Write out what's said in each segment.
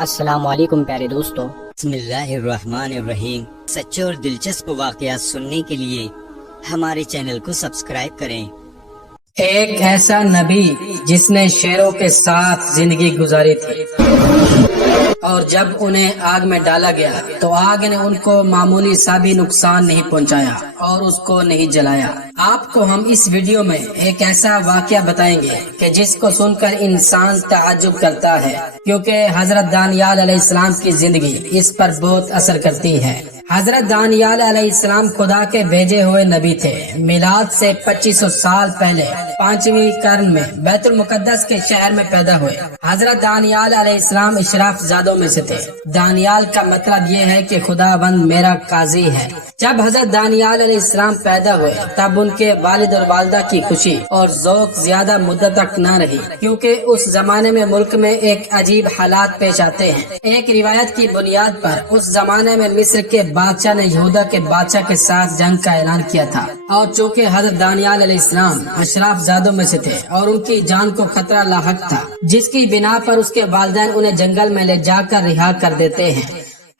السلام علیکم پیارے دوستو، بسم اللہ الرحمن الرحیم۔ سچے اور دلچسپ واقعات سننے کے لیے ہمارے چینل کو سبسکرائب کریں۔ ایک ایسا نبی جس نے شیروں کے ساتھ زندگی گزاری تھی، اور جب انہیں آگ میں ڈالا گیا تو آگ نے ان کو معمولی سا بھی نقصان نہیں پہنچایا اور اس کو نہیں جلایا۔ آپ کو ہم اس ویڈیو میں ایک ایسا واقعہ بتائیں گے کہ جس کو سن کر انسان تعجب کرتا ہے، کیونکہ حضرت دانیال علیہ السلام کی زندگی اس پر بہت اثر کرتی ہے۔ حضرت دانیال علیہ السلام خدا کے بھیجے ہوئے نبی تھے۔ میلاد سے 2500 سال پہلے 5ویں قرن میں بیت المقدس کے شہر میں پیدا ہوئے۔ حضرت دانیال علیہ السلام اشراف زادوں میں سے تھے۔ دانیال کا مطلب یہ ہے کہ خداوند میرا قاضی ہے۔ جب حضرت دانیال علیہ السلام پیدا ہوئے تب ان کے والد اور والدہ کی خوشی اور ذوق زیادہ مدت تک نہ رہی، کیونکہ اس زمانے میں ملک میں ایک عجیب حالات پیش آتے ہیں۔ ایک روایت کی بنیاد پر اس زمانے میں مصر کے بادشاہ نے یہودا کے بادشاہ کے ساتھ جنگ کا اعلان کیا تھا، اور چونکہ حضرت دانیال علیہ السلام اشراف زادوں میں سے تھے اور ان کی جان کو خطرہ لاحق تھا، جس کی بنا پر اس کے والدین انہیں جنگل میں لے جا کر رہا کر دیتے ہیں۔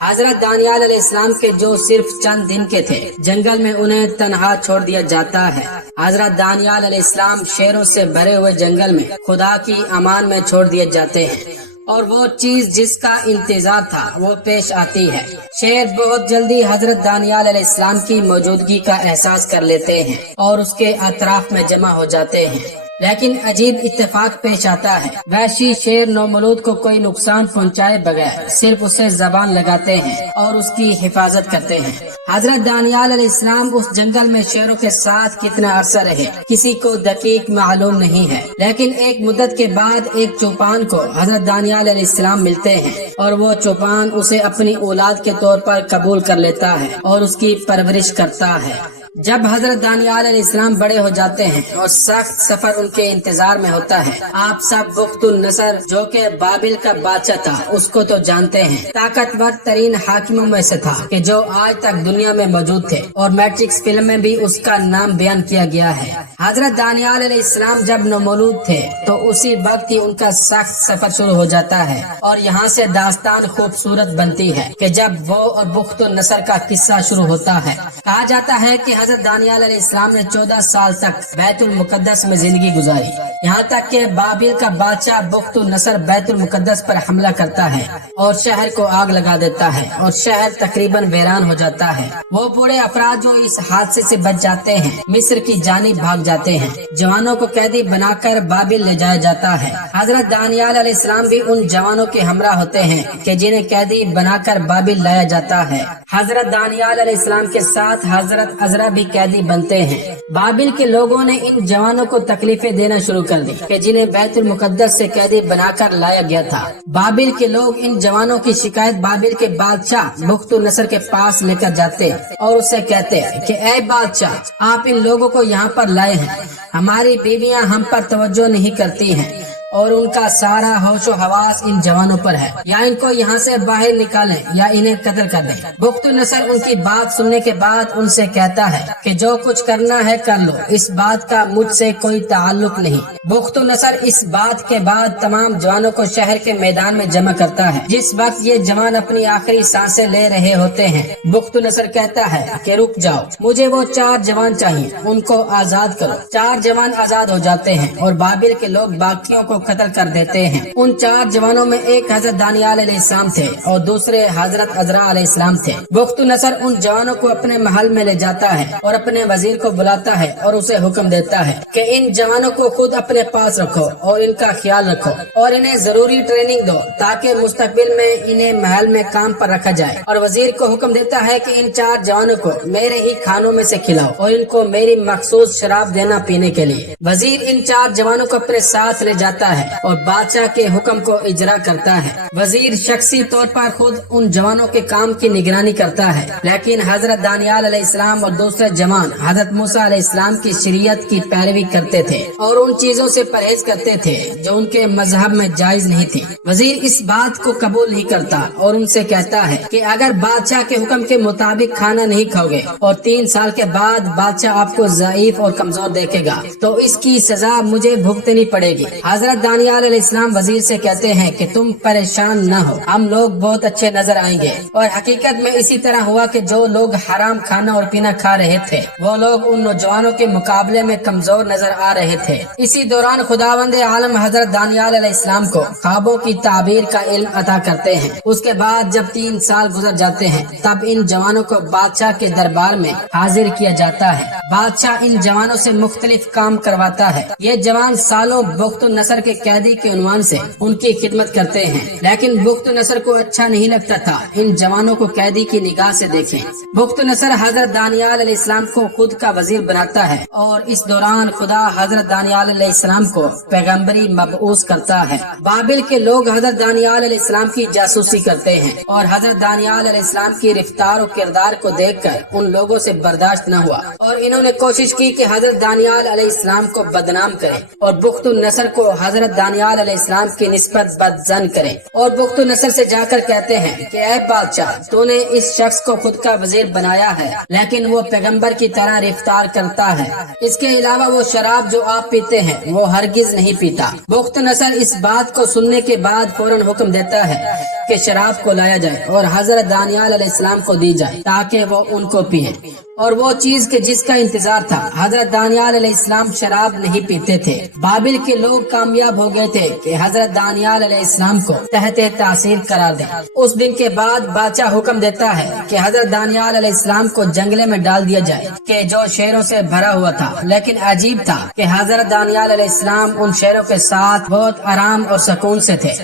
حضرت دانیال علیہ السلام کے جو صرف چند دن کے تھے، جنگل میں انہیں تنہا چھوڑ دیا جاتا ہے۔ حضرت دانیال علیہ السلام شیروں سے بھرے ہوئے جنگل میں خدا کی امان میں چھوڑ دیے جاتے ہیں، اور وہ چیز جس کا انتظار تھا وہ پیش آتی ہے۔ شیر بہت جلدی حضرت دانیال علیہ السلام کی موجودگی کا احساس کر لیتے ہیں اور اس کے اطراف میں جمع ہو جاتے ہیں، لیکن عجیب اتفاق پیش آتا ہے۔ وحشی شیر نومولود کو کوئی نقصان پہنچائے بغیر صرف اسے زبان لگاتے ہیں اور اس کی حفاظت کرتے ہیں۔ حضرت دانیال علیہ السلام اس جنگل میں شیروں کے ساتھ کتنا عرصہ رہے کسی کو دقیق معلوم نہیں ہے، لیکن ایک مدت کے بعد ایک چوپان کو حضرت دانیال علیہ السلام ملتے ہیں، اور وہ چوپان اسے اپنی اولاد کے طور پر قبول کر لیتا ہے اور اس کی پرورش کرتا ہے۔ جب حضرت دانیال علیہ السلام بڑے ہو جاتے ہیں اور سخت سفر ان کے انتظار میں ہوتا ہے، آپ سب بخت النصر جو کہ بابل کا بادشاہ تھا اس کو تو جانتے ہیں، طاقتور ترین حاکموں میں سے تھا کہ جو آج تک دنیا میں موجود تھے، اور میٹرکس فلم میں بھی اس کا نام بیان کیا گیا ہے۔ حضرت دانیال علیہ السلام جب نومولود تھے تو اسی وقت ہی ان کا سخت سفر شروع ہو جاتا ہے، اور یہاں سے داستان خوبصورت بنتی ہے کہ جب وہ اور بخت النصر کا قصہ شروع ہوتا ہے۔ کہا جاتا ہے کہ حضرت دانیال علیہ السلام نے 14 سال تک بیت المقدس میں زندگی گزاری، یہاں تک کہ بابل کا بادشاہ بخت النصر بیت المقدس پر حملہ کرتا ہے اور شہر کو آگ لگا دیتا ہے، اور شہر تقریباً ویران ہو جاتا ہے۔ وہ بوڑھے افراد جو اس حادثے سے بچ جاتے ہیں مصر کی جانب بھاگ جاتے ہیں۔ جوانوں کو قیدی بنا کر بابل لے جایا جاتا ہے۔ حضرت دانیال علیہ السلام بھی ان جوانوں کے ہمراہ ہوتے ہیں کہ جنہیں قیدی بنا کر بابل لایا جاتا ہے۔ حضرت دانیال علیہ السلام کے ساتھ حضرت عزرا بھی قیدی بنتے ہیں۔ بابل کے لوگوں نے ان جوانوں کو تکلیفیں دینا شروع کر دی کہ جنہیں بیت المقدس سے قیدی بنا کر لایا گیا تھا۔ بابل کے لوگ ان جوانوں کی شکایت بابل کے بادشاہ بخت النصر کے پاس لے کر جاتے اور اسے کہتے کہ اے بادشاہ، آپ ان لوگوں کو یہاں پر لائے ہیں، ہماری بیویاں ہم پر توجہ نہیں کرتی ہیں، اور ان کا سارا ہوش و حواس ان جوانوں پر ہے، یا ان کو یہاں سے باہر نکالیں یا انہیں قتل کر دیں۔ بخت النصر ان کی بات سننے کے بعد ان سے کہتا ہے کہ جو کچھ کرنا ہے کر لو، اس بات کا مجھ سے کوئی تعلق نہیں۔ بخت النصر اس بات کے بعد تمام جوانوں کو شہر کے میدان میں جمع کرتا ہے۔ جس وقت یہ جوان اپنی آخری سانسیں لے رہے ہوتے ہیں، بخت النصر کہتا ہے کہ رک جاؤ، مجھے وہ 4 جوان چاہیے، ان کو آزاد کرو۔ 4 جوان آزاد ہو جاتے ہیں اور بابل کے لوگ باقیوں کو قتل کر دیتے ہیں۔ ان 4 جوانوں میں ایک حضرت دانیال علیہ السلام تھے اور دوسرے حضرت عزرا علیہ السلام تھے۔ بخت النصر ان جوانوں کو اپنے محل میں لے جاتا ہے اور اپنے وزیر کو بلاتا ہے اور اسے حکم دیتا ہے کہ ان جوانوں کو خود اپنے پاس رکھو اور ان کا خیال رکھو، اور انہیں ضروری ٹریننگ دو تاکہ مستقبل میں انہیں محل میں کام پر رکھا جائے۔ اور وزیر کو حکم دیتا ہے کہ ان 4 جوانوں کو میرے ہی کھانوں میں سے کھلاؤ اور ان کو میری مخصوص شراب دینا پینے کے لیے۔ وزیر ان 4 جوانوں کو اپنے ساتھ لے جاتا ہے اور بادشاہ کے حکم کو اجرا کرتا ہے۔ وزیر شخصی طور پر خود ان جوانوں کے کام کی نگرانی کرتا ہے، لیکن حضرت دانیال علیہ السلام اور دوسرے جوان حضرت موسیٰ علیہ السلام کی شریعت کی پیروی کرتے تھے اور ان چیزوں سے پرہیز کرتے تھے جو ان کے مذہب میں جائز نہیں تھی۔ وزیر اس بات کو قبول نہیں کرتا اور ان سے کہتا ہے کہ اگر بادشاہ کے حکم کے مطابق کھانا نہیں کھاؤ گے اور 3 سال کے بعد بادشاہ آپ کو ضعیف اور کمزور دیکھے گا تو اس کی سزا مجھے بھگتنی پڑے گی۔ حضرت दानियाल अलैहिस्सलाम वजीर से कहते हैं कि तुम परेशान न हो, हम लोग बहुत अच्छे नजर आएंगे। और हकीकत में इसी तरह हुआ कि जो लोग हराम खाना और पीना खा रहे थे वो लोग उन नौजवानों के मुकाबले में कमजोर नजर आ रहे थे। इसी दौरान खुदावंद आलम हजरत दानियाल अलैहिस्सलाम को ख्वाबों की ताबीर का इल्म अता करते हैं। उसके बाद जब 3 साल गुजर जाते हैं तब इन जवानों को बादशाह के दरबार में हाजिर किया जाता है। बादशाह इन जवानों से मुख्तलिफ काम करवाता है। ये जवान सालों बुख्त नसर के कैदी के उन्वान से उनकी खिदमत करते हैं, लेकिन बुख्त नसर को अच्छा नहीं लगता था इन जवानों को कैदी की निगाह से देखें। बुख्त नसर हजरत दानियाल अलैहिस्सलाम को खुद का वजीर बनाता है और इस दौरान खुदा हजरत दानियाल अलैहिस्सलाम को पैगम्बरी मबऊस करता है। बाबिल के लोग हजरत दानियाल अलैहिस्सलाम की जासूसी करते हैं और हजरत दानियाल अलैहिस्सलाम की रफ्तार और किरदार को देखकर उन लोगों से बर्दाश्त न हुआ और इन्होंने कोशिश की कि हजरत दानियाल अलैहिस्सलाम को बदनाम करें और बुख्त नसर को हजरत दानियाल अलैहिस्सलाम की निस्बत बदजन करें। और बुख्त नसर से जाकर कहते हैं कि ऐ बादशाह, तूने इस शख्स को खुद का वजीर बनाया है लेकिन वो पैगंबर की तरह रफ्तार करता है। इसके अलावा वो शराब जो आप पीते हैं वो हरगिज नहीं पीता। बुख्त नसर इस बात को सुनने के बाद फौरन हुक्म देता है कि शराब को लाया जाए और हजरत दानियाल अलैहिस्सलाम को दी जाए ताकि वो उनको पिए। और वो चीज के जिसका इंतजार था, हजरत दानियाल अलैहिस्सलाम शराब नहीं पीते थे। बाबिल के लोग कामयाब हो गए थे कि हजरत दानियाल अलैहिस्सलाम को तहत तासीर करार दें। उस दिन के बाद बादशाह हुक्म देता है कि हजरत दानियाल अलैहिस्सलाम को जंगले में डाल दिया जाए कि जो शेरों से भरा हुआ था। लेकिन अजीब था कि हजरत दानियाल अलैहिस्सलाम उन शेरों के साथ बहुत आराम और सुकून से थे,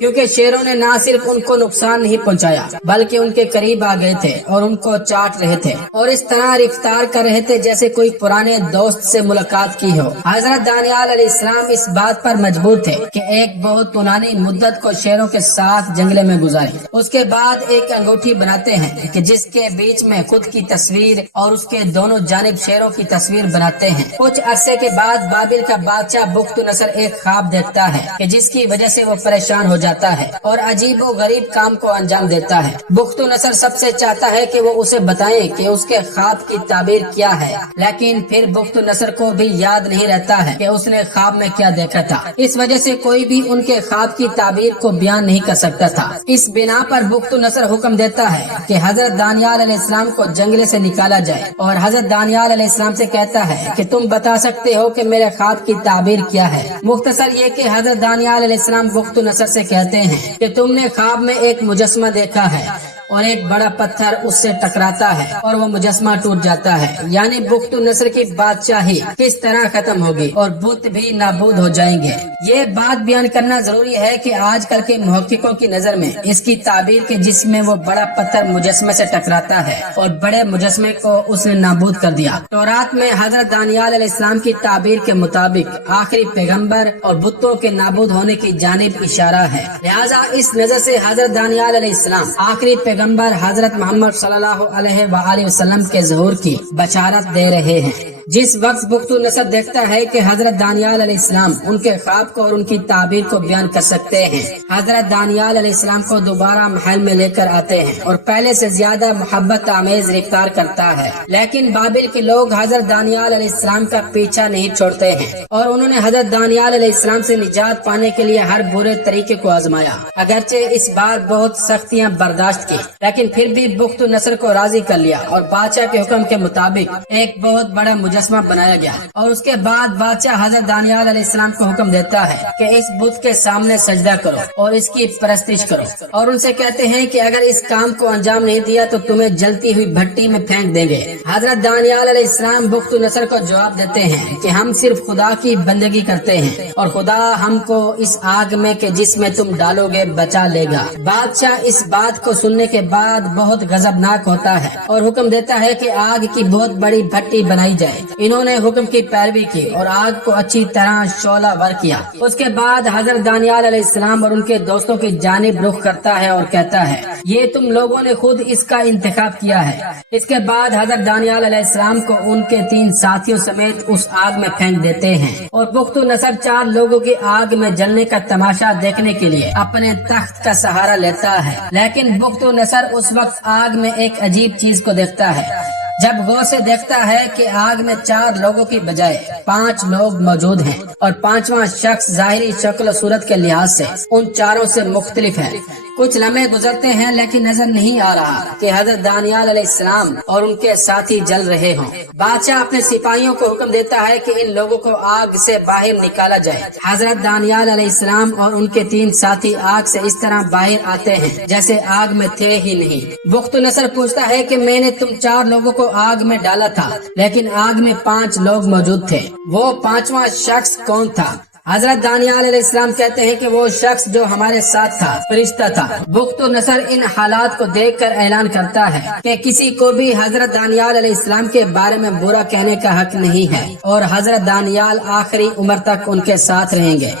क्योंकि शेरों ने न सिर्फ उनको नुकसान नहीं पहुंचाया बल्कि उनके करीब आ गए थे और उनको चाट रहे थे और इस तरह रफ्तार कर रहे थे जैसे कोई पुराने दोस्त से मुलाकात की हो। हजरत दानियाल अलैहिस्सलाम इस बात पर मजबूर थे कि एक बहुत पुरानी मुद्दत को शेरों के साथ जंगले में गुजारें। उसके बाद एक अंगूठी बनाते हैं कि जिसके बीच में खुद की तस्वीर और उसके दोनों जानिब शेरों की तस्वीर बनाते हैं। कुछ अरसे के बाद बाबिल का बादशाह बुख्त नसर एक ख्वाब देखता है कि जिसकी वजह से वो परेशान हो जाता है और अजीब व गरीब काम को अंजाम देता है। बुख्त नसर सबसे चाहता है कि वो उसे बताएं कि उसके ख्वाब की ताबीर क्या है, लेकिन फिर बुख्त नसर को भी याद नहीं रहता है कि उसने ख्वाब में क्या देखा था। इस वजह से कोई भी उनके ख्वाब की ताबीर को बयान नहीं कर सकता था। इस बिना पर बुख्त नसर हुक्म देता है कि हजरत दानियाल अलैहिस्सलाम को जंगले से निकाला जाए और हजरत दानियाल अलैहिस्सलाम से कहता है कि तुम बता सकते हो कि मेरे ख्वाब की ताबीर क्या है। मुख्तसर ये कि हजरत दानियाल अलैहिस्सलाम बुख्त नसर से कहते हैं कि तुमने ख्वाब में एक मुजस्मा देखा है और एक बड़ा पत्थर उससे टकराता है और वो मुजस्मा टूट जाता है, यानी बुख्त नसर की बादशाही किस तरह खत्म होगी और बुत भी नाबूद हो जाएंगे। ये बात बयान करना जरूरी है कि आजकल के मुहक्किकों की नजर में इसकी ताबीर के जिसमें वो बड़ा पत्थर मुजस्मे से टकराता है और बड़े मुजस्मे को उसने नाबूद कर दिया। तौरात में हजरत दानियाल अलैहिस्सलाम की ताबीर के मुताबिक आखिरी पैगम्बर और बुतों के नाबूद होने की जानिब इशारा है। लिहाजा इस नजर से हजरत दानियाल अलैहिस्सलाम आखिरी पैगम्बर हजरत मोहम्मद सल्लल्लाहु अलैहि वसल्लम के ज़हूर की बशारत दे रहे हैं। जिस वक्त बुख्त नसर देखता है कि हजरत दानियाल अलैहिस्सलाम उनके ख्वाब को और उनकी ताबीर को बयान कर सकते हैं, हजरत दानियाल अलैहिस्सलाम को दोबारा महल में लेकर आते हैं और पहले से ज्यादा मोहब्बत आमेज रफ्तार करता है। लेकिन बाबिल के लोग हजरत दानियाल अलैहिस्सलाम का पीछा नहीं छोड़ते हैं और उन्होंने हजरत दानियाल अलैहिस्सलाम से निजात पाने के लिए हर बुरे तरीके को आजमाया। अगरचे इस बार बहुत सख्तियाँ बर्दाश्त की, लेकिन फिर भी बुख्त नसर को राजी कर लिया और बादशाह के हुक्म के मुताबिक एक बहुत बड़ा मुजस्मा बनाया गया। और उसके बाद बादशाह हजरत दानियाल अलैहिस्सलाम को हुक्म देता है कि इस बुत के सामने सजदा करो और इसकी परस्तिश करो और उनसे कहते हैं कि अगर इस काम को अंजाम नहीं दिया तो तुम्हें जलती हुई भट्टी में फेंक देंगे। हजरत दानियाल अलैहिस्सलाम बुख्त नसर को जवाब देते हैं कि हम सिर्फ खुदा की बंदगी करते हैं और खुदा हमको इस आग में के जिसमें तुम डालोगे बचा लेगा। बादशाह इस बात को सुनने के बाद बहुत गजबनाक होता है और हुक्म देता है कि आग की बहुत बड़ी भट्टी बनाई जाए। इन्होंने हुक्म की पैरवी की और आग को अच्छी तरह शोला वर किया। उसके बाद हजरत दानियाल अलैहिस्सलाम और उनके दोस्तों की जानिब रुख करता है और कहता है, ये तुम लोगों ने खुद इसका इंतखाब किया है। इसके बाद हजरत दानियाल अलैहिस्सलाम को उनके 3 साथियों समेत उस आग में फेंक देते हैं और बुख्त नसर 4 लोगों की आग में जलने का तमाशा देखने के लिए अपने तख्त का सहारा लेता है। लेकिन बुख्त नसर उस वक्त आग में एक अजीब चीज को देखता है। जब गौर से देखता है कि आग में 4 लोगों की बजाय 5 लोग मौजूद हैं और 5वां शख्स ज़ाहिरी शक्ल और सूरत के लिहाज से उन चारों से मुख्तलिफ है। कुछ लम्हे गुजरते हैं लेकिन नजर नहीं आ रहा कि हजरत दानियाल अलैहिस्सलाम और उनके साथी जल रहे हों। बादशाह अपने सिपाहियों को हुक्म देता है कि इन लोगों को आग से बाहर निकाला जाए। हजरत दानियाल अलैहिस्सलाम और उनके 3 साथी आग से इस तरह बाहर आते हैं जैसे आग में थे ही नहीं। बुख्तनसर पूछता है कि मैंने तुम 4 लोगों को आग में डाला था, लेकिन आग में 5 लोग मौजूद थे। वो 5वां शख्स कौन था? हजरत दानियाल अलैहिस्सलाम कहते हैं कि वो शख्स जो हमारे साथ था फरिश्ता था। बुख्तनसर इन हालात को देखकर ऐलान करता है कि किसी को भी हजरत दानियाल अलैहिस्सलाम के बारे में बुरा कहने का हक नहीं है और हजरत दानियाल आखिरी उम्र तक उनके साथ रहेंगे।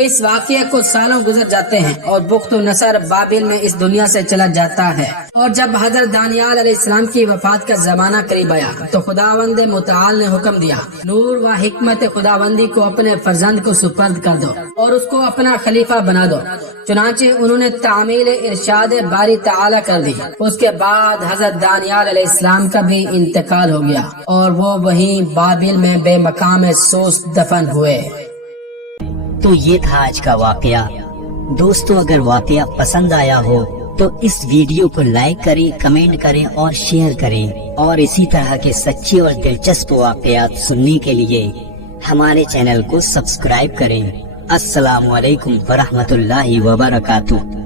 इस वाक़ये को सालों गुजर जाते हैं और बुख्तनसर बाबिल में इस दुनिया से चला जाता है। और जब हजरत दानियाल अलैहिस्सलाम की वफात का जमाना करीब आया तो खुदावंद मुताल ने हुक्म दिया, नूर व हिकमत खुदावंदी को अपने फर्जंद को सुपर्द कर दो और उसको अपना खलीफा बना दो। चुनांचे उन्होंने तामील इरशाद बारी ताला कर दी। उसके बाद हजरत दानियाल अलैहिस्सलाम का भी इंतकाल हो गया और वो वहीं बाबिल में बेमकाम सोस दफन हुए। तो ये था आज का वाकया। दोस्तों, अगर वाकया पसंद आया हो तो इस वीडियो को लाइक करें, कमेंट करें और शेयर करें। और इसी तरह के सच्चे और दिलचस्प वाकयात सुनने के लिए हमारे चैनल को सब्सक्राइब करें। अस्सलामु अलैकुम व रहमतुल्लाहि व बरकातुहू।